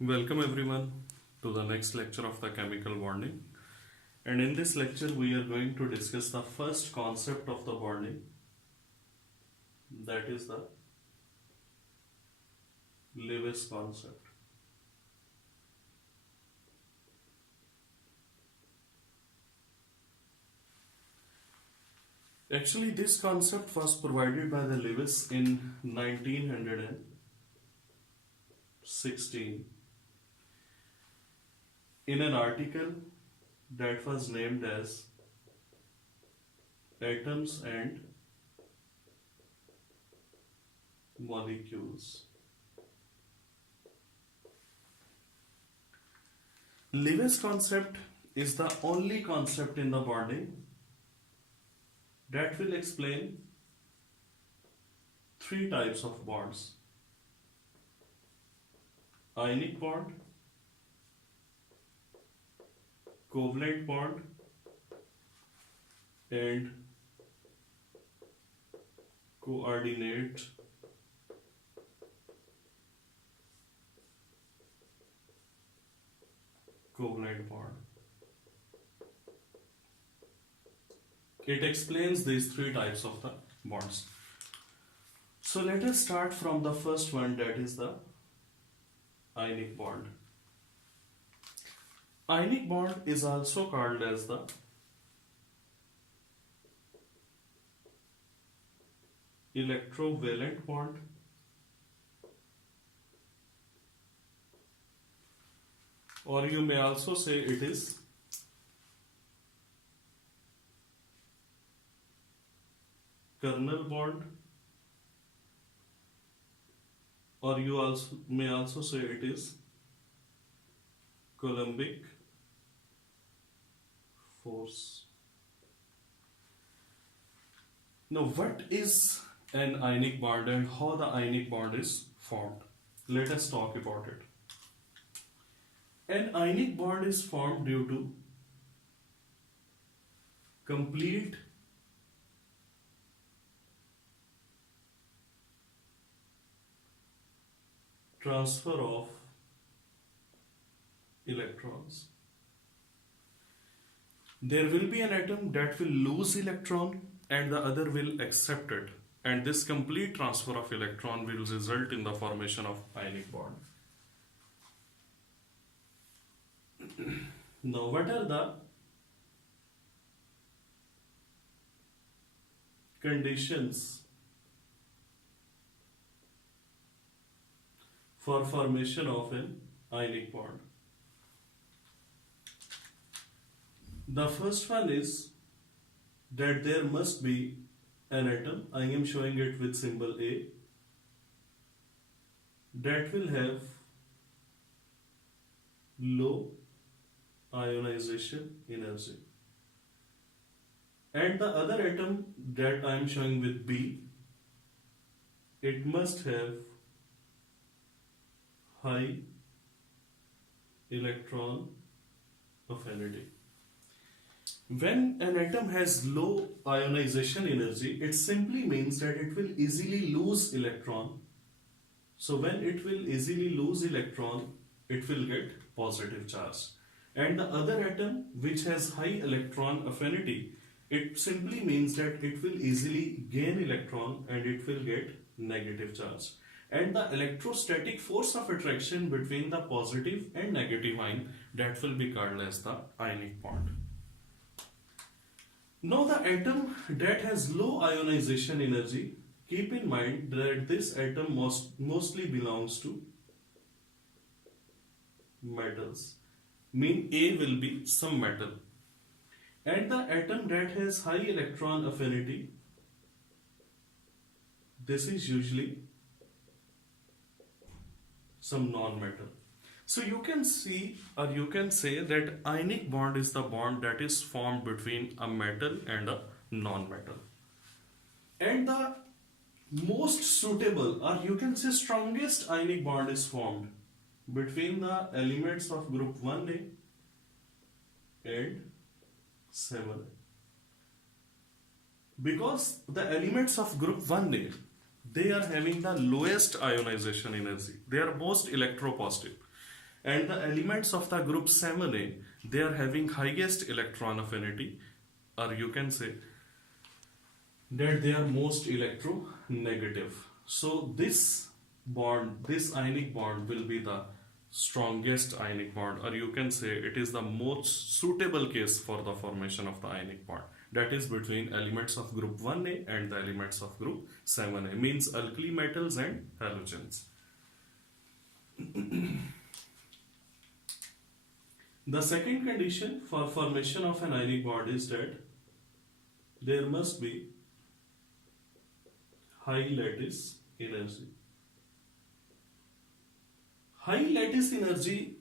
Welcome everyone to the next lecture of the chemical bonding, and in this lecture we are going to discuss the first concept of the bonding, that is the Lewis concept. Actually, this concept was provided by the Lewis in 1916 in an article that was named as Atoms and Molecules. Lewis concept is the only concept in the bonding that will explain three types of bonds: ionic bond, covalent bond, and coordinate covalent bond. It explains these three types of the bonds. So let us start from the first one, that is the ionic bond. Ionic bond is also called as the electrovalent bond, or you may also say it is kernel bond, or you may also say it is Coulombic force. Now, what is an ionic bond and how the ionic bond is formed? Let us talk about it. An ionic bond is formed due to complete transfer of electrons. There will be an atom that will lose electron and the other will accept it, and this complete transfer of electron will result in the formation of ionic bond. Now, what are the conditions for formation of an ionic bond? The first one is that there must be an atom, I am showing it with symbol A, that will have low ionization energy, and the other atom that I am showing with B, it must have high electron affinity. When an atom has low ionization energy, it simply means that it will easily lose electron. So when it will easily lose electron, it will get positive charge. And the other atom which has high electron affinity, it simply means that it will easily gain electron and it will get negative charge. And the electrostatic force of attraction between the positive and negative ion, that will be called as the ionic bond. Now, the atom that has low ionization energy, keep in mind that this atom mostly belongs to metals. Mean A will be some metal. And the atom that has high electron affinity, this is usually some non-metal. So you can see, or you can say, that ionic bond is the bond that is formed between a metal and a non-metal. And the most suitable, or you can say strongest ionic bond is formed between the elements of group 1A and 7A. Because the elements of group 1A, they are having the lowest ionization energy. They are most electropositive. and the elements of the group 7a, they are having highest electron affinity, or you can say that they are most electronegative. So this bond, this ionic bond will be the strongest ionic bond, or you can say it is the most suitable case for the formation of the ionic bond, that is between elements of group 1a and the elements of group 7a, means alkali metals and halogens. The second condition for formation of an ionic bond is that there must be high lattice energy. High lattice energy,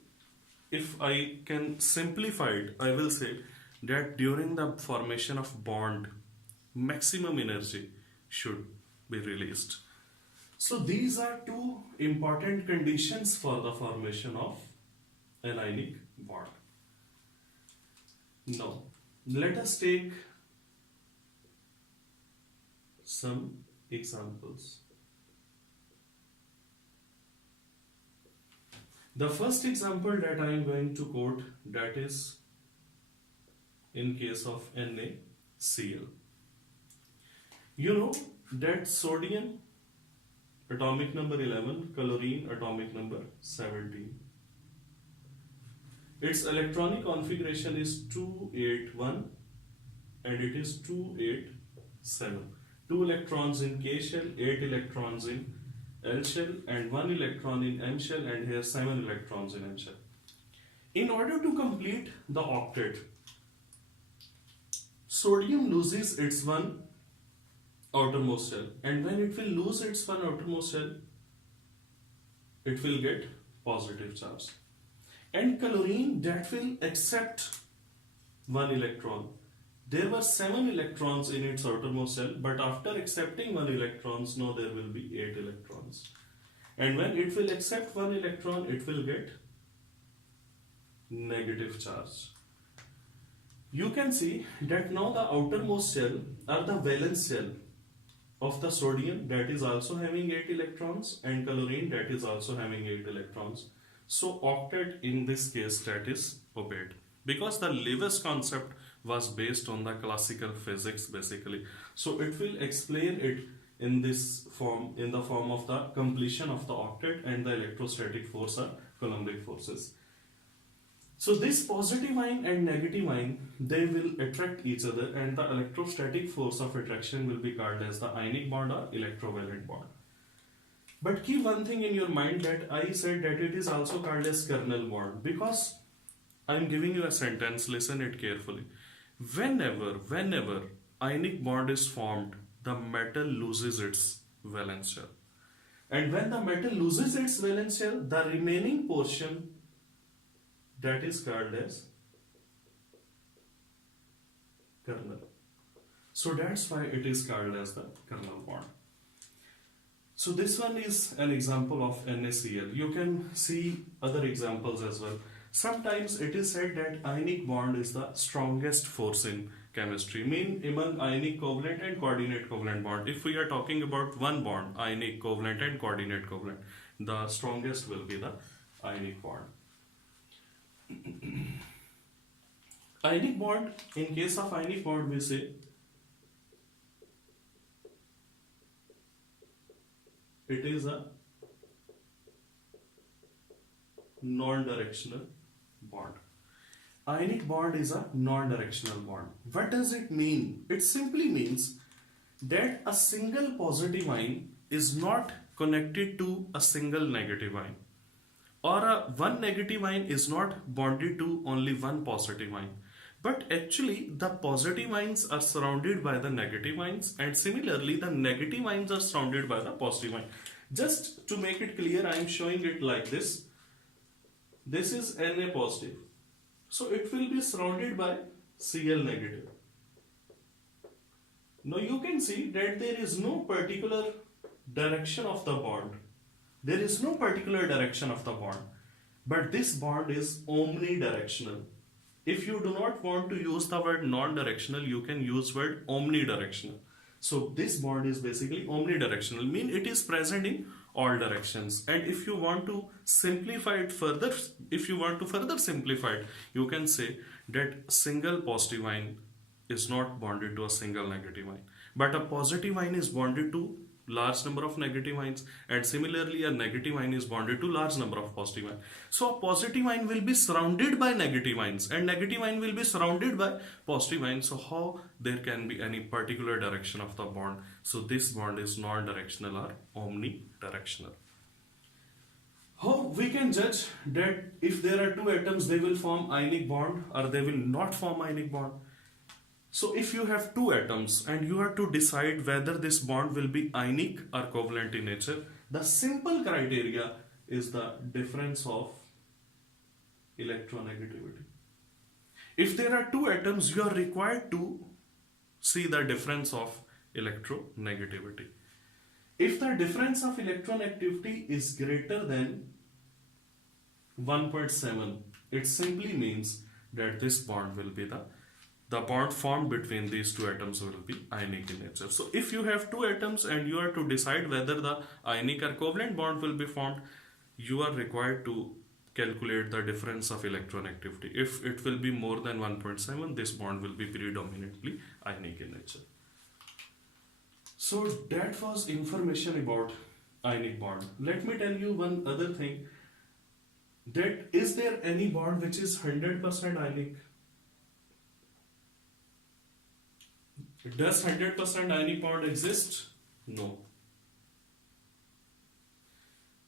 if I can simplify it, I will say that during the formation of bond, maximum energy should be released. So these are two important conditions for the formation of an ionic bond. Now, let us take some examples. The first example that I am going to quote, that is in case of NaCl. You know that sodium atomic number 11, chlorine atomic number 17. Its electronic configuration is 281 and it is 287. 2 electrons in K shell, 8 electrons in L shell and 1 electron in M shell, and here 7 electrons in N shell. In order to complete the octet, sodium loses its one outermost shell, and when it will lose its one outermost shell, it will get positive charge. And chlorine, that will accept 1 electron. There were 7 electrons in its outermost shell, but after accepting 1 electrons, now there will be 8 electrons. And when it will accept 1 electron, it will get negative charge. You can see that now the outermost shell are the valence shell of the sodium, that is also having 8 electrons, and chlorine, that is also having 8 electrons. So octet in this case, that is obeyed, because the Lewis concept was based on the classical physics basically. So it will explain it in this form, in the form of the completion of the octet, and the electrostatic force are Coulombic forces. So this positive ion and negative ion, they will attract each other, and the electrostatic force of attraction will be called as the ionic bond or electrovalent bond. But keep one thing in your mind, that I said that it is also called as kernel bond, because I am giving you a sentence, listen it carefully. Whenever ionic bond is formed, the metal loses its valence shell. And when the metal loses its valence shell, the remaining portion, that is called as kernel. So that's why it is called as the kernel bond. So this one is an example of NaCl. You can see other examples as well. Sometimes it is said that ionic bond is the strongest force in chemistry, mean among ionic covalent and coordinate covalent bond. If we are talking about one bond, ionic covalent and coordinate covalent, the strongest will be the ionic bond. Ionic bond, in case of ionic bond, we say it is a non-directional bond. Ionic bond is a non-directional bond. What does it mean? It simply means that a single positive ion is not connected to a single negative ion, or one negative ion is not bonded to only one positive ion. But actually the positive ions are surrounded by the negative ions, and similarly the negative ions are surrounded by the positive ion. Just to make it clear, I am showing it like this. This is Na positive. So it will be surrounded by Cl negative. Now you can see that there is no particular direction of the bond. There is no particular direction of the bond. But this bond is omnidirectional. If you do not want to use the word non-directional, you can use word omnidirectional. So this bond is basically omnidirectional, mean it is present in all directions. And if you want to simplify it further, simplify it, you can say that single positive ion is not bonded to a single negative ion, but a positive ion is bonded to large number of negative ions, and similarly a negative ion is bonded to large number of positive ions. So a positive ion will be surrounded by negative ions and negative ion will be surrounded by positive ions. So how there can be any particular direction of the bond? So this bond is non-directional or omnidirectional. How we can judge that if there are two atoms, they will form ionic bond or they will not form ionic bond? So if you have two atoms and you have to decide whether this bond will be ionic or covalent in nature, the simple criteria is the difference of electronegativity. If there are two atoms, you are required to see the difference of electronegativity. If the difference of electronegativity is greater than 1.7, it simply means that this bond will be the bond formed between these two atoms will be ionic in nature. So if you have two atoms and you are to decide whether the ionic or covalent bond will be formed, you are required to calculate the difference of electronegativity. If it will be more than 1.7, this bond will be predominantly ionic in nature. So that was information about ionic bond. Let me tell you one other thing, that is there any bond which is 100% ionic? Does 100% ionic bond exist? No.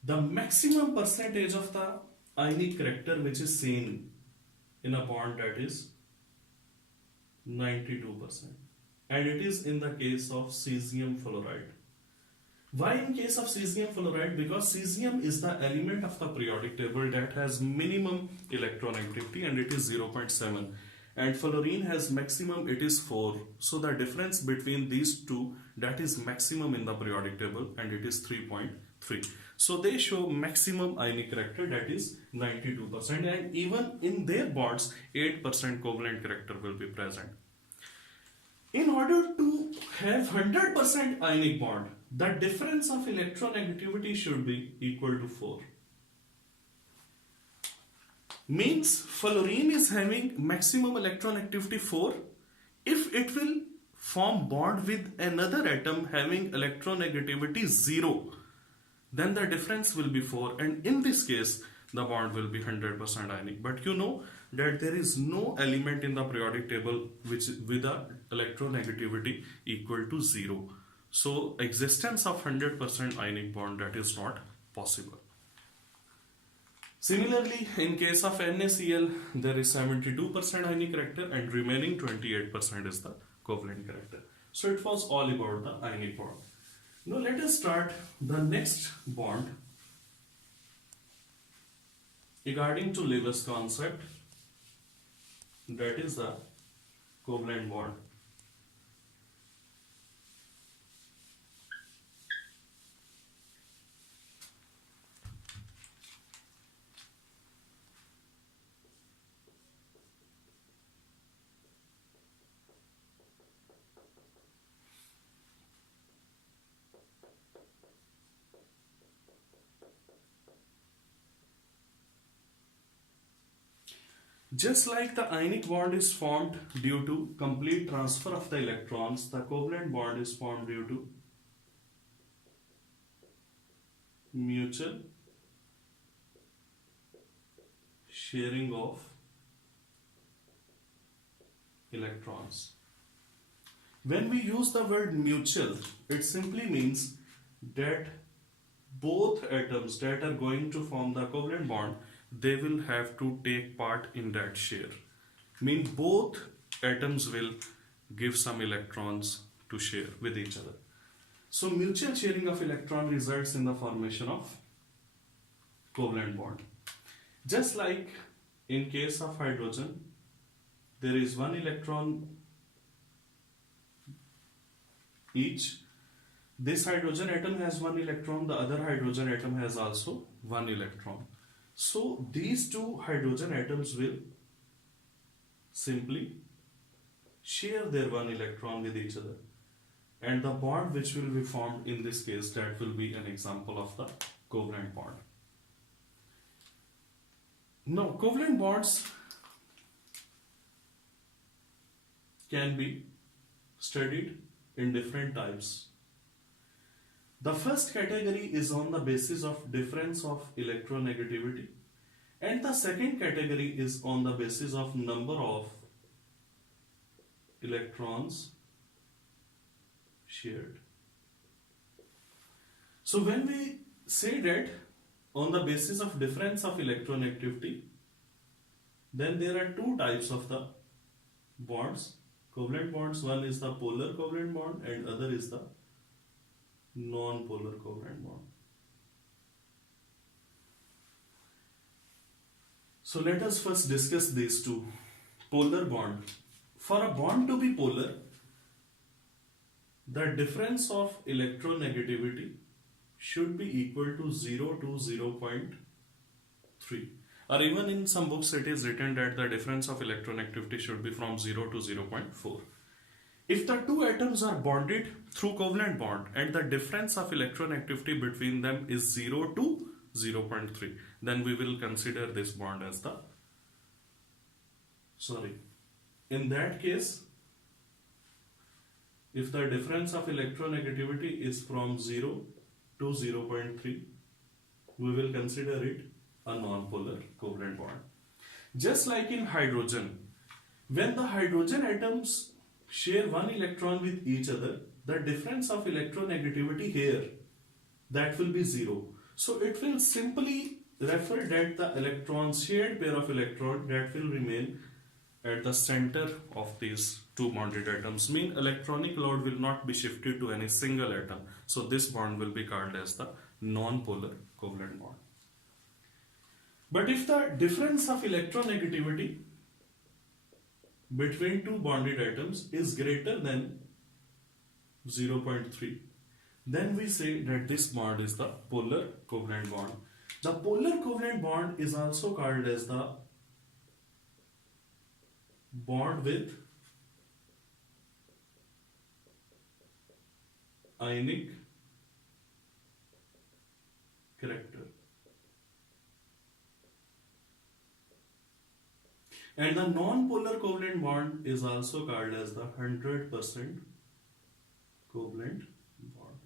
The maximum percentage of the ionic character which is seen in a bond, that is 92%. And it is in the case of cesium fluoride. Why in case of cesium fluoride? Because cesium is the element of the periodic table that has minimum electronegativity and it is 0.7. And fluorine has maximum, it is 4. So the difference between these two, that is maximum in the periodic table, and it is 3.3. So they show maximum ionic character, that is 92%, and even in their bonds 8% covalent character will be present. In order to have 100% ionic bond, the difference of electronegativity should be equal to 4. Means fluorine is having maximum electronegativity 4. If it will form bond with another atom having electronegativity 0, then the difference will be 4, and in this case the bond will be 100% ionic. But you know that there is no element in the periodic table which with a electronegativity equal to 0. So existence of 100% ionic bond, that is not possible. Similarly, in case of NaCl, there is 72% ionic character and remaining 28% is the covalent character. So it was all about the ionic bond. Now let us start the next bond regarding to Lewis concept, that is the covalent bond. Just like the ionic bond is formed due to complete transfer of the electrons, the covalent bond is formed due to mutual sharing of electrons. When we use the word mutual, it simply means that both atoms that are going to form the covalent bond, they will have to take part in that share. Mean both atoms will give some electrons to share with each other. So mutual sharing of electron results in the formation of covalent bond. Just like in case of hydrogen, there is one electron each. This hydrogen atom has one electron, the other hydrogen atom has also one electron. So these two hydrogen atoms will simply share their one electron with each other. and the bond which will be formed in this case, that will be an example of the covalent bond. Now, covalent bonds can be studied in different types. The first category is on the basis of difference of electronegativity, and the second category is on the basis of number of electrons shared. So when we say that on the basis of difference of electronegativity, then there are two types of the bonds, covalent bonds. One is the polar covalent bond and other is the non-polar covalent bond. So let us first discuss these two. Polar bond. For a bond to be polar, the difference of electronegativity should be equal to 0 to 0.3. Or even in some books it is written that the difference of electronegativity should be from 0 to 0.4. If the two atoms are bonded through covalent bond and the difference of electronegativity between them is 0 to 0.3, then we will consider this bond as the, in that case, if the difference of electronegativity is from 0 to 0.3, we will consider it a non-polar covalent bond. Just like in hydrogen, when the hydrogen atoms share one electron with each other, the difference of electronegativity here, that will be 0. So it will simply refer that the electrons, shared pair of electron, that will remain at the center of these two bonded atoms, mean electronic load will not be shifted to any single atom. So this bond will be called as the non-polar covalent bond. But if the difference of electronegativity between two bonded atoms is greater than 0.3, then we say that this bond is the polar covalent bond. The polar covalent bond is also called as the bond with Ionic character. And the non-polar covalent bond is also called as the 100% covalent bond.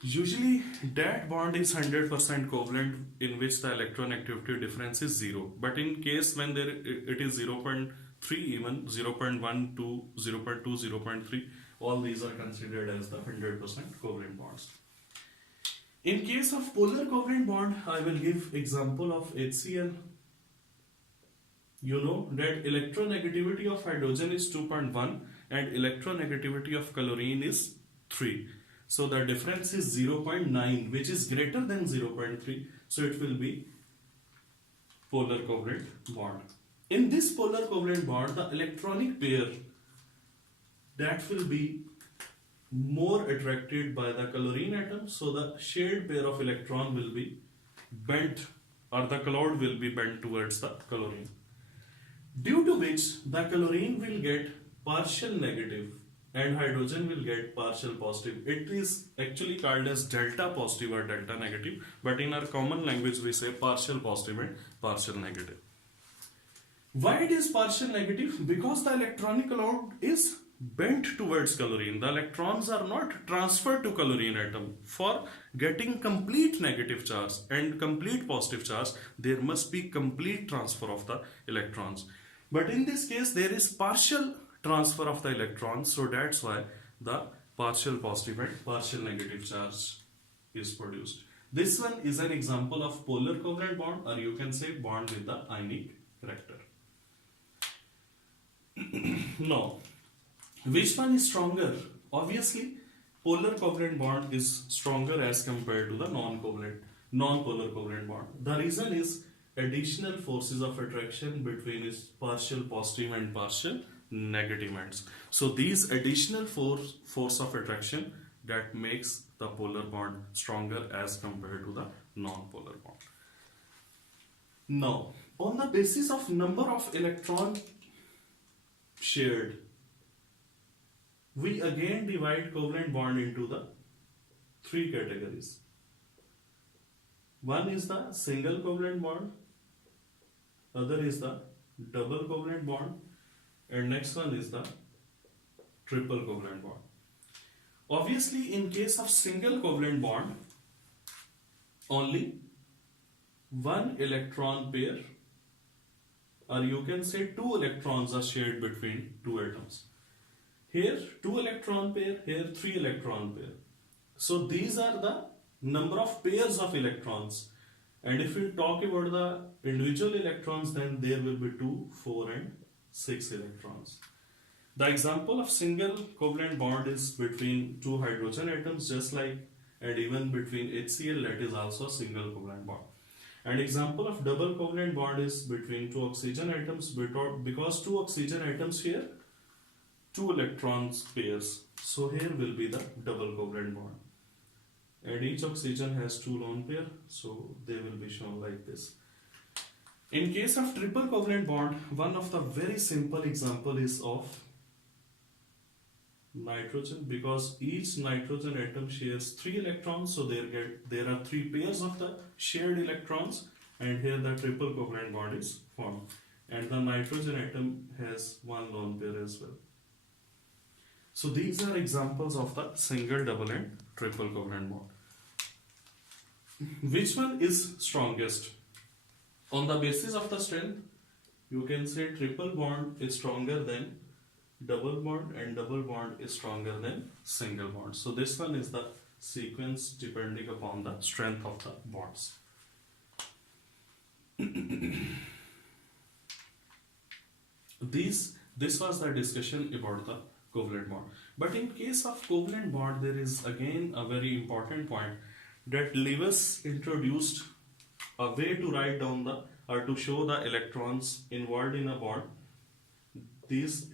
Usually that bond is 100% covalent in which the electronegativity difference is 0. But in case when it is 0.3, even 0.1 to 0.2, 0.3, all these are considered as the 100% covalent bonds. In case of polar covalent bond, I will give example of HCl. You know that electronegativity of hydrogen is 2.1 and electronegativity of chlorine is 3. So the difference is 0.9, which is greater than 0.3. So it will be polar covalent bond. In this polar covalent bond, the electronic pair that will be more attracted by the chlorine atom. So the shared pair of electron will be bent, or the cloud will be bent towards the chlorine, due to which the chlorine will get partial negative and hydrogen will get partial positive. It is actually called as delta positive or delta negative, but in our common language we say partial positive and partial negative. Why it is partial negative? Because the electronic load is bent towards chlorine. The electrons are not transferred to chlorine atom. For getting complete negative charge and complete positive charge, there must be complete transfer of the electrons. But in this case, there is partial transfer of the electrons, so that's why the partial positive and partial negative charge is produced. This one is an example of polar covalent bond, or you can say bond with the Ionic character. Now, which one is stronger? Obviously, polar covalent bond is stronger as compared to the non-polar covalent bond. The reason is additional forces of attraction between its partial positive and partial negative ends. So these additional force of attraction that makes the polar bond stronger as compared to the non-polar bond. Now, on the basis of number of electron shared, we again divide covalent bond into the three categories. One is the single covalent bond, other is the double covalent bond, and next one is the triple covalent bond. Obviously, in case of single covalent bond, only one electron pair, or you can say two electrons are shared between two atoms. Here two electron pair, here three electron pair. So these are the number of pairs of electrons. And if we talk about the individual electrons, then there will be 2, 4 and 6 electrons. The example of single covalent bond is between two hydrogen atoms, just like, and even between HCl, that is also a single covalent bond. And example of double covalent bond is between two oxygen atoms, because two oxygen atoms share two electrons pairs. So here will be the double covalent bond. And each oxygen has two lone pair, so they will be shown like this. In case of triple covalent bond, one of the very simple example is of nitrogen, because each nitrogen atom shares 3 electrons, so there are 3 pairs of the shared electrons, and here the triple covalent bond is formed, and the nitrogen atom has 1 lone pair as well. So these are examples of the single, double and triple covalent bond. Which one is strongest? On the basis of the strength, you can say triple bond is stronger than double bond, and double bond is stronger than single bond. So this one is the sequence depending upon the strength of the bonds. This was the discussion about the covalent bond. But in case of covalent bond, there is again a very important point that Lewis introduced a way to write down the, or to show the electrons involved in a bond, these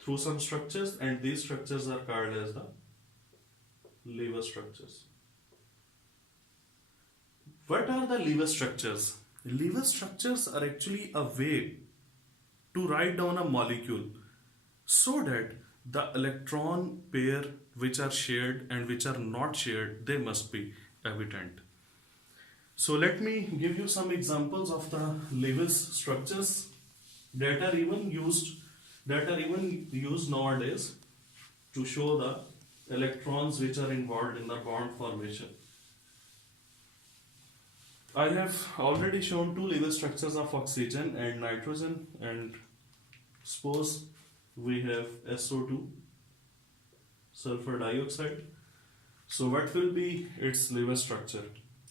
through some structures, and these structures are called as the Lewis structures. What are the Lewis structures? Lewis structures are actually a way to write down a molecule so that the electron pair which are shared and which are not shared, they must be evident. So let me give you some examples of the Lewis structures that are even used nowadays to show the electrons which are involved in the bond formation. I have already shown 2 Lewis structures of oxygen and nitrogen, and suppose we have SO2, sulfur dioxide. So what will be its Lewis structure?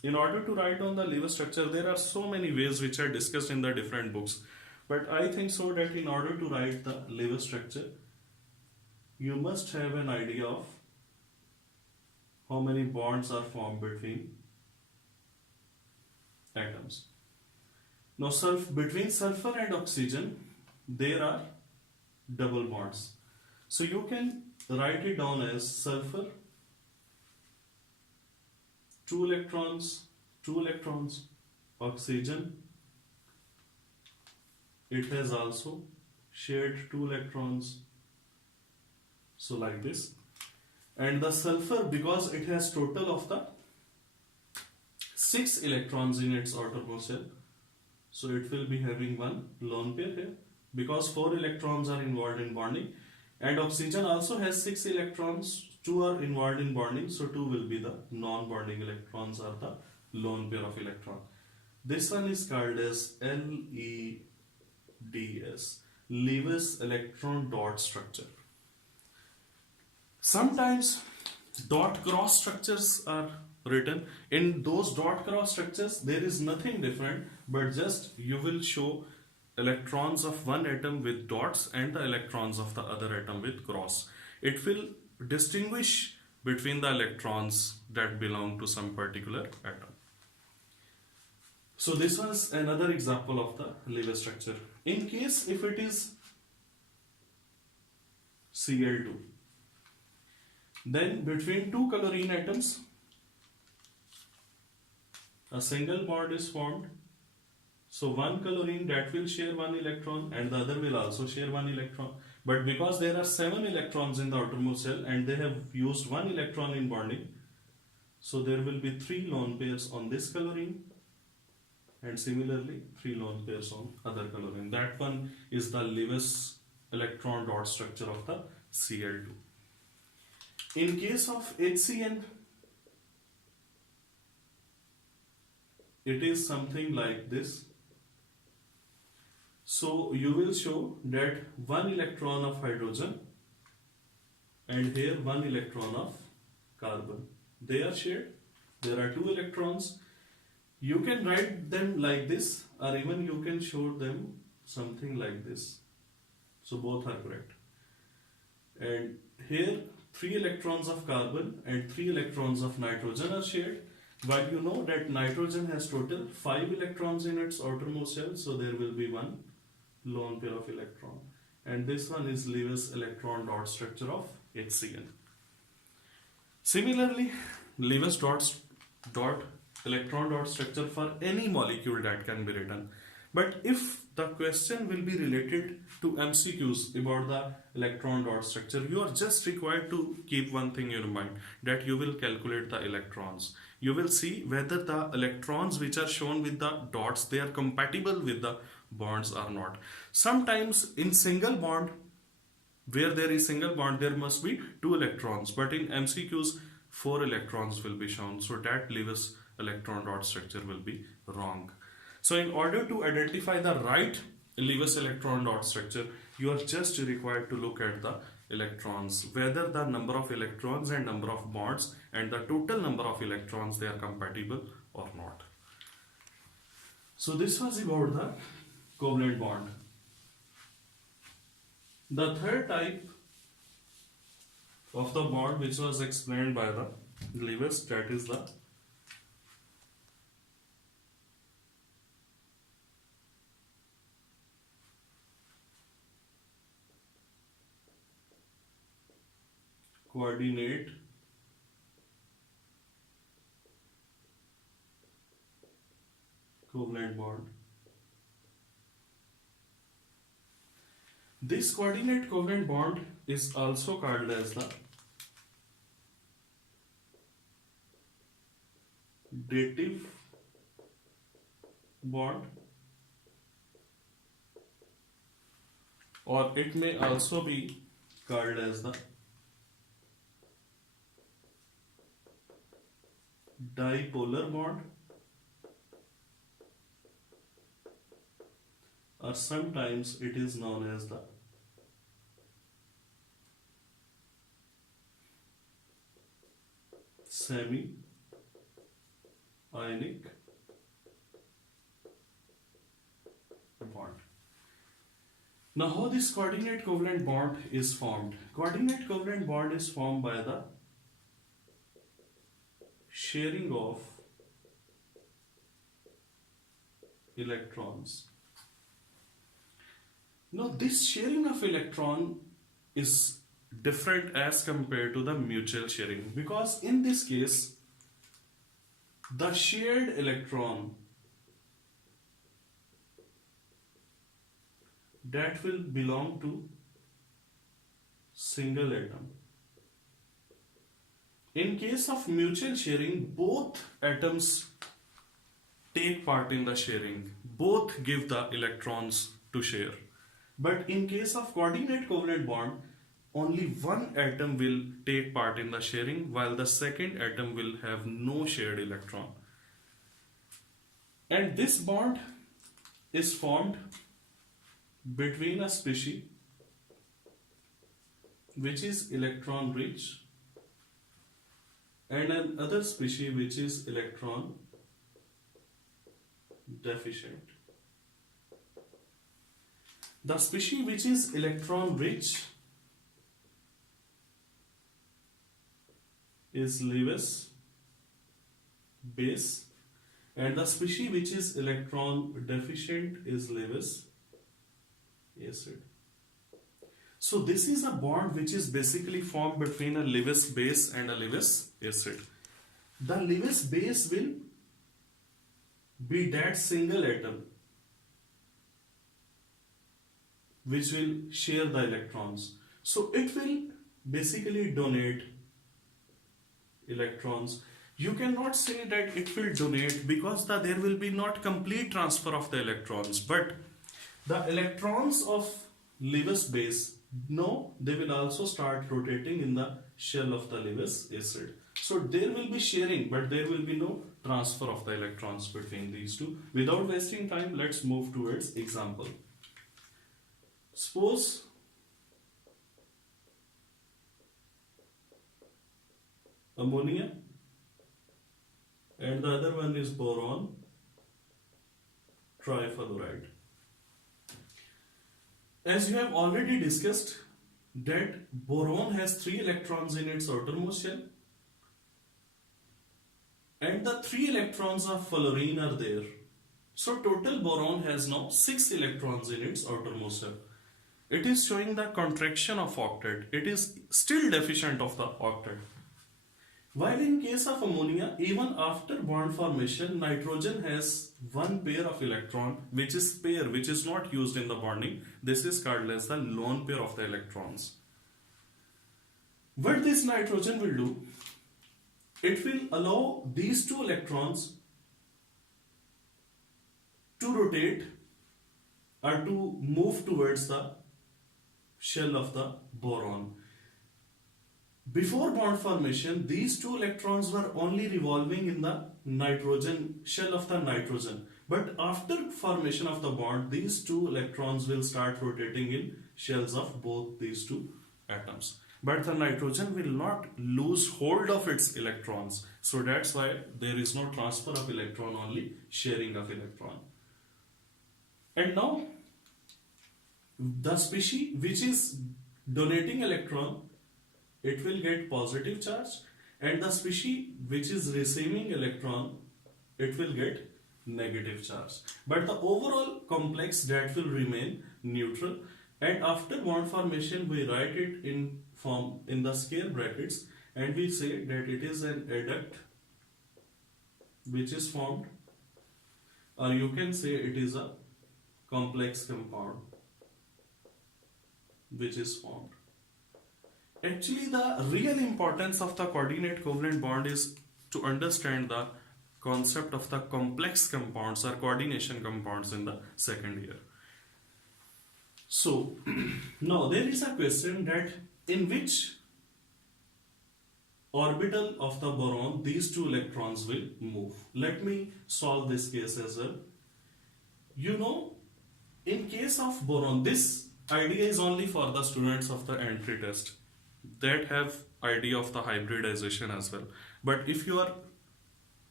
In order to write down the Lewis structure, there are so many ways which are discussed in the different books. But I think so that in order to write the Lewis structure, you must have an idea of how many bonds are formed between atoms. Now between sulfur and oxygen, there are double bonds. So you can write it down as sulfur, 2 electrons, oxygen, it has also shared 2 electrons, so like this. And the sulfur, because it has total of the 6 electrons in its outermost shell, so it will be having 1 lone pair here, because 4 electrons are involved in bonding, and oxygen also has 6 electrons, 2 are involved in bonding, so 2 will be the non-bonding electrons, or the lone pair of electron. This one is called as LEDS, Lewis electron dot structure. Sometimes dot cross structures are written. In those dot cross structures, there is nothing different, but just you will show electrons of one atom with dots and the electrons of the other atom with cross. It will distinguish between the electrons that belong to some particular atom. So this was another example of the Lewis structure. In case if it is Cl2, then between 2 chlorine atoms, a single bond is formed. So one chlorine that will share 1 electron and the other will also share 1 electron. But because there are 7 electrons in the outermost shell and they have used 1 electron in bonding, so there will be 3 lone pairs on this coloring and similarly 3 lone pairs on other coloring. That one is the Lewis electron dot structure of the Cl2. In case of HCN, it is something like this. So you will show that 1 electron of hydrogen and here 1 electron of carbon. They are shared. There are 2 electrons. You can write them like this or even you can show them something like this. So both are correct. And here 3 electrons of carbon and 3 electrons of nitrogen are shared. While you know that nitrogen has total 5 electrons in its outermost shell, so there will be 1 lone pair of electron. And this one is Lewis electron dot structure of HCl. Similarly, Lewis dot electron dot structure for any molecule that can be written. But if the question will be related to MCQs about the electron dot structure, you are just required to keep one thing in mind, that you will calculate the electrons. You will see whether the electrons which are shown with the dots, they are compatible with the bonds or not. Sometimes in single bond, where there is single bond, there must be 2 electrons, but in MCQs 4 electrons will be shown, so that Lewis electron dot structure will be wrong. So in order to identify the right Lewis electron dot structure, you are just required to look at the electrons, whether the number of electrons and number of bonds and the total number of electrons, they are compatible or not. So this was about the covalent bond. The third type of the bond which was explained by the Lewis, that is the coordinate covalent bond. This coordinate covalent bond is also called as the dative bond, or it may also be called as the dipolar bond, or sometimes it is known as the semi-ionic bond. Now how this coordinate covalent bond is formed? Coordinate covalent bond is formed by the sharing of electrons. Now this sharing of electron is different as compared to the mutual sharing, because in this case the shared electron that will belong to single atom. In case of mutual sharing, both atoms take part in the sharing, both give the electrons to share. But in case of coordinate covalent bond, only one atom will take part in the sharing, while the second atom will have no shared electron. And this bond is formed between a species which is electron rich and another species which is electron deficient. The species which is electron rich is Lewis base, and the species which is electron deficient is Lewis acid. So this is a bond which is basically formed between a Lewis base and a Lewis acid. The Lewis base will be that single atom which will share the electrons. So it will basically donate electrons. You cannot say that it will donate because there will be not complete transfer of the electrons, but the electrons of Lewis base, no, they will also start rotating in the shell of the Lewis acid. So there will be sharing, but there will be no transfer of the electrons between these two. Without wasting time, let's move towards example. Suppose ammonia and the other one is boron trifluoride. As you have already discussed that boron has 3 electrons in its outermost shell and the 3 electrons of fluorine are there. So total boron has now 6 electrons in its outermost shell. It is showing the contraction of octet. It is still deficient of the octet. While in case of ammonia, even after bond formation, nitrogen has 1 pair of electron, which is not used in the bonding. This is called as the lone pair of the electrons. What this nitrogen will do, it will allow these 2 electrons to rotate or to move towards the shell of the boron. Before bond formation, these 2 electrons were only revolving in the nitrogen shell of the nitrogen. But after formation of the bond, these 2 electrons will start rotating in shells of both these 2 atoms. But the nitrogen will not lose hold of its electrons. So that's why there is no transfer of electron, only sharing of electron. And now, the species which is donating electron, it will get positive charge, and the species which is receiving electron, it will get negative charge. But the overall complex, that will remain neutral, and after bond formation we write it in form in the square brackets, and we say that it is an adduct which is formed, or you can say it is a complex compound which is formed. Actually, the real importance of the coordinate covalent bond is to understand the concept of the complex compounds or coordination compounds in the second year. So, now there is a question that in which orbital of the boron these 2 electrons will move. Let me solve this case as well. You know, in case of boron, this idea is only for the students of the entry test that have idea of the hybridization as well. But if you are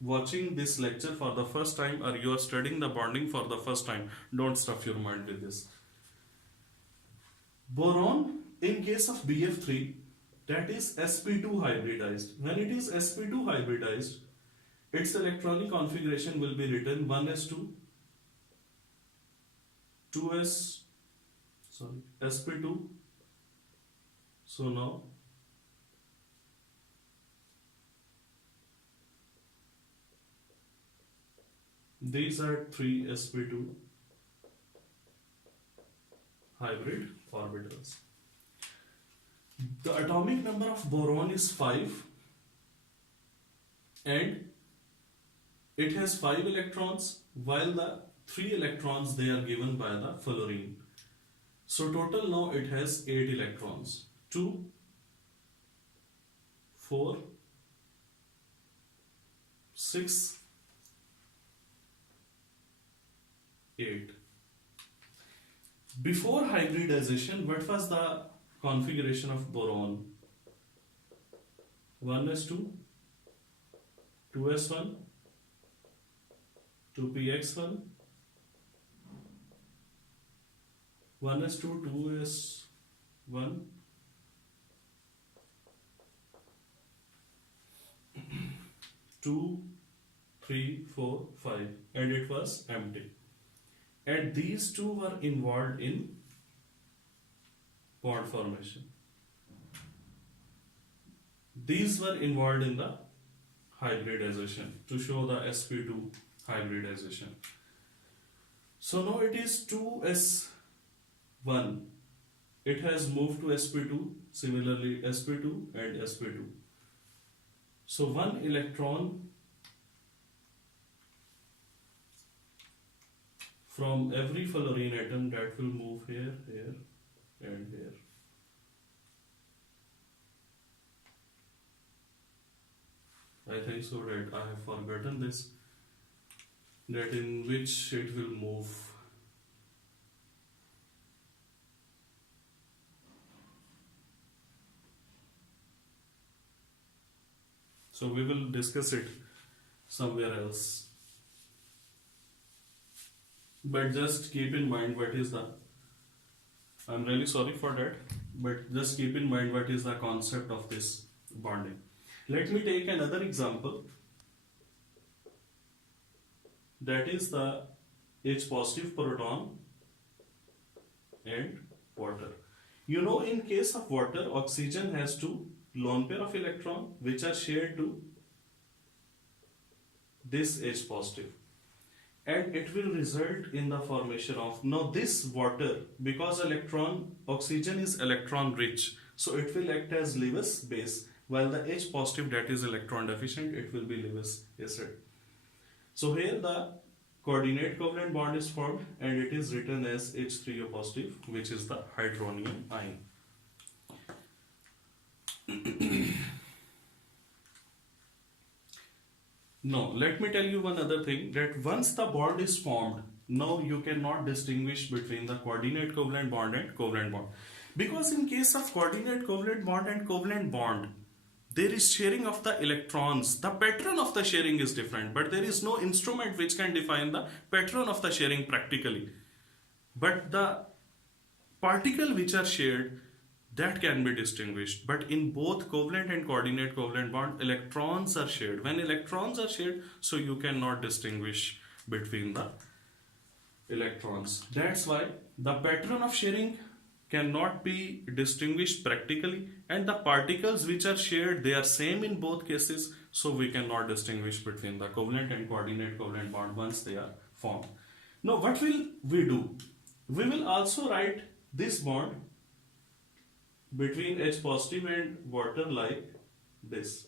watching this lecture for the first time or you are studying the bonding for the first time, don't stuff your mind with this. Boron, in case of BF3, that is sp2 hybridized. When it is sp2 hybridized, its electronic configuration will be written 1s2, sp2. So now these are 3 sp2 hybrid orbitals. The atomic number of boron is 5 and it has 5 electrons, while the 3 electrons they are given by the fluorine. So total now it has 8 electrons. 2, 4, 6, 8. Before hybridization, what was the configuration of boron? 1s2, 2s1, 2px1, 1s2, 2s1, 2, 3, 4, 5, and it was empty. And these 2 were involved in bond formation. These were involved in the hybridization to show the sp2 hybridization. So now it is 2s1 1, it has moved to sp2, similarly sp2 and sp2. So one electron from every fluorine atom that will move here, here and here. I think so that I have forgotten this, that in which it will move. So we will discuss it somewhere else. But just keep in mind what is the, I'm really sorry for that, but just keep in mind what is the concept of this bonding. Let me take another example. That is the H positive proton and water. You know, in case of water, oxygen has two lone pair of electrons which are shared to this H positive, and it will result in the formation of, now this water, because oxygen is electron rich, so it will act as Lewis base, while the H positive, that is electron deficient, it will be Lewis acid. So here the coordinate covalent bond is formed and it is written as H3O positive, which is the hydronium ion. Now let me tell you one other thing, that once the bond is formed, now you cannot distinguish between the coordinate covalent bond and covalent bond, because in case of coordinate covalent bond and covalent bond, there is sharing of the electrons. The pattern of the sharing is different, but there is no instrument which can define the pattern of the sharing practically. But the particles which are shared, that can be distinguished. But in both covalent and coordinate covalent bond, electrons are shared. When electrons are shared, so you cannot distinguish between the electrons. That's why the pattern of sharing cannot be distinguished practically, and the particles which are shared, they are same in both cases, so we cannot distinguish between the covalent and coordinate covalent bond once they are formed. Now what will we do? We will also write this bond between H positive and water like this.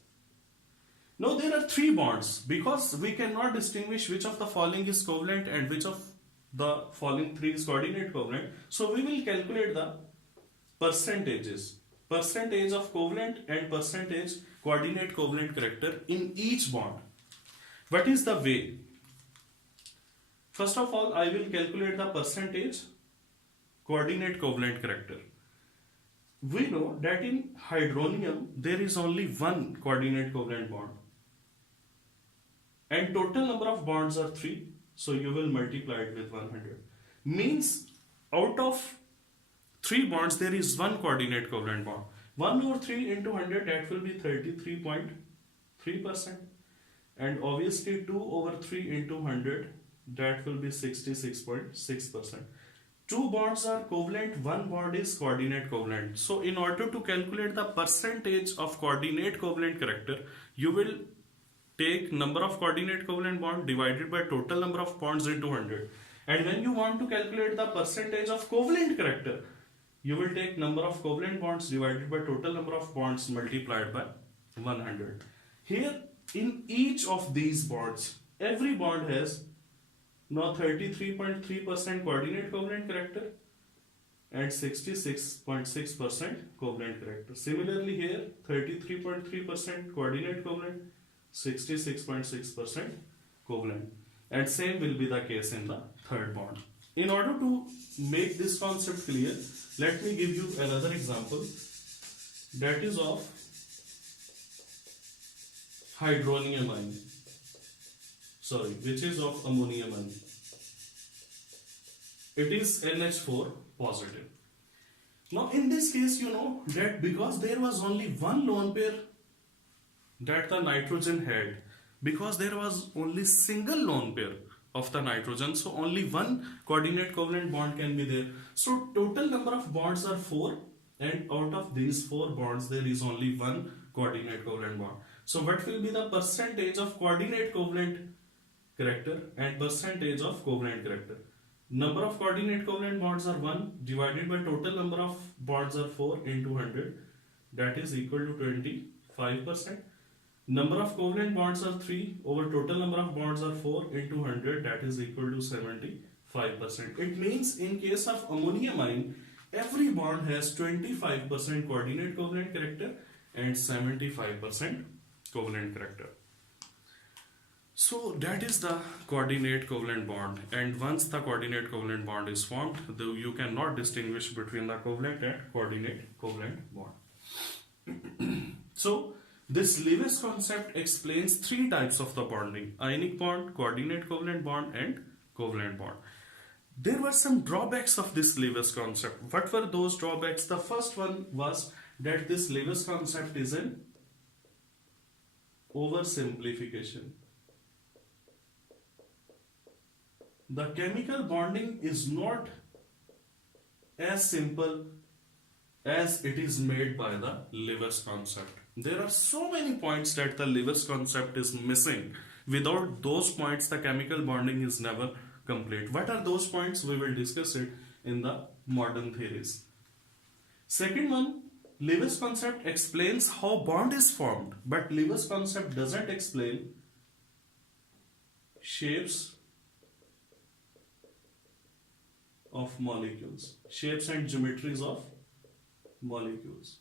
Now there are three bonds, because we cannot distinguish which of the following is covalent and which of the following three is coordinate covalent. So we will calculate the percentages, percentage of covalent and percentage coordinate covalent character in each bond. What is the way? First of all, I will calculate the percentage coordinate covalent character. We know that in hydronium there is only one coordinate covalent bond and total number of bonds are 3, so you will multiply it with 100. Means out of 3 bonds there is one coordinate covalent bond. 1 over 3 into 100, that will be 33.3%, and obviously 2 over 3 into 100, that will be 66.6%. 2 bonds are covalent, 1 bond is coordinate covalent. So in order to calculate the percentage of coordinate covalent character, you will take number of coordinate covalent bond divided by total number of bonds into 100. And when you want to calculate the percentage of covalent character, you will take number of covalent bonds divided by total number of bonds multiplied by 100. Here in each of these bonds, every bond has now 33.3% coordinate covalent character and 66.6% covalent character. Similarly here 33.3% coordinate covalent, 66.6% covalent, and same will be the case in the third bond. In order to make this concept clear, let me give you another example, that is of hydronium ion. Which is of ammonium ion. It is NH4 positive. Now in this case, you know that because there was only one lone pair that the nitrogen had, because there was only single lone pair of the nitrogen, so only one coordinate covalent bond can be there. So total number of bonds are 4, and out of these 4 bonds there is only one coordinate covalent bond. So what will be the percentage of coordinate covalent character and percentage of covalent character? Number of coordinate covalent bonds are 1 divided by total number of bonds are 4 into 100, that is equal to 25%. Number of covalent bonds are 3 over total number of bonds are 4 into 100, that is equal to 75%. It means in case of ammonium ion, every bond has 25% coordinate covalent character and 75% covalent character. So that is the coordinate covalent bond, and once the coordinate covalent bond is formed, you cannot distinguish between the covalent and coordinate covalent bond. So this Lewis concept explains three types of the bonding: ionic bond, coordinate covalent bond and covalent bond. There were some drawbacks of this Lewis concept. What were those drawbacks? The first one was that this Lewis concept is an oversimplification. The chemical bonding is not as simple as it is made by the Lewis concept. There are so many points that the Lewis concept is missing. Without those points, the chemical bonding is never complete. What are those points? We will discuss it in the modern theories. Second one, Lewis concept explains how bond is formed, but Lewis concept doesn't explain shapes of molecules, shapes and geometries of molecules.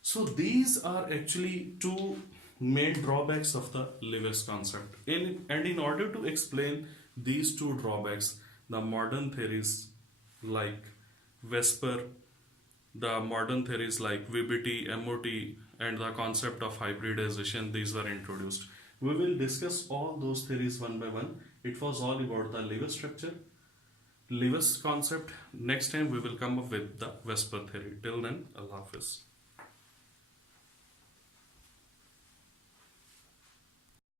So these are actually two main drawbacks of the Lewis concept. In order to explain these two drawbacks, the modern theories like VSEPR, the modern theories like VBT, MOT, and the concept of hybridization, these were introduced. We will discuss all those theories one by one. It was all about the Lewis structure, Lewis concept. Next time we will come up with the VSEPR theory. Till then, Allah Hafiz.